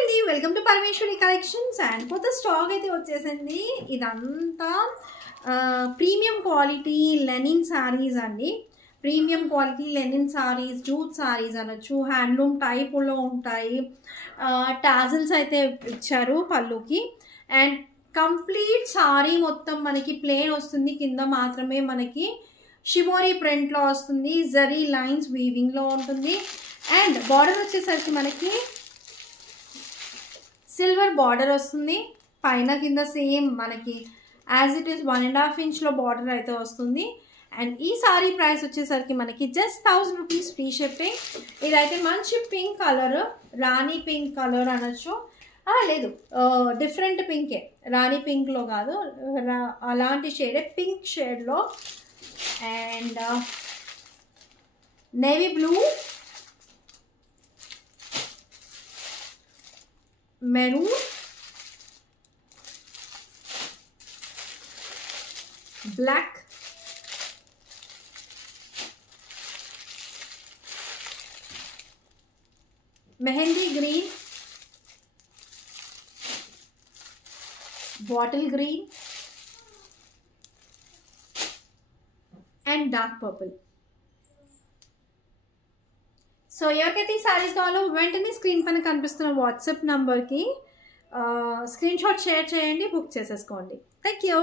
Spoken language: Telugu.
అండి, welcome to Parameshwari collections. And కొత్త స్టాక్ అయితే వచ్చేసింది. ఇదంతా ప్రీమియం క్వాలిటీ లెనిన్ శారీస్ అండి. Premium quality linen sarees, jute sarees అనొచ్చు. హ్యాండ్లూమ్ టైపులో ఉంటాయి. టాజిల్స్ అయితే ఇచ్చారు పళ్ళుకి. అండ్ కంప్లీట్ శారీ మొత్తం మనకి ప్లేన్ వస్తుంది. కింద మాత్రమే మనకి షిమోరీ ప్రింట్లో వస్తుంది. జరీ లైన్స్ వీవింగ్లో ఉంటుంది. అండ్ బార్డర్ వచ్చేసరికి మనకి సిల్వర్ బార్డర్ వస్తుంది. పైన కింద సేమ్ మనకి యాజ్ ఇట్ ఈస్ 1.5 ఇంచ్లో బార్డర్ అయితే వస్తుంది. అండ్ ఈ సారీ ప్రైస్ వచ్చేసరికి మనకి జస్ట్ 1000 రూపీస్ ఫ్రీ షిప్పింగ్. ఇదైతే మంచి పింక్ కలర్, రాణి పింక్ కలర్ అనొచ్చు. లేదు, డిఫరెంట్ పింకే, రాణి పింక్లో కాదు, అలాంటి షేడే, పింక్ షేడ్లో. And navy blue, maroon, black, mehndi green, bottle green and dark purple. So ఎవరికైతే ఈ సారీస్ కావాలో వెంటనే స్క్రీన్ పైన కనిపిస్తున్న వాట్సాప్ నంబర్కి స్క్రీన్ షాట్ షేర్ చేయండి, బుక్ చేసేసుకోండి. Thank you.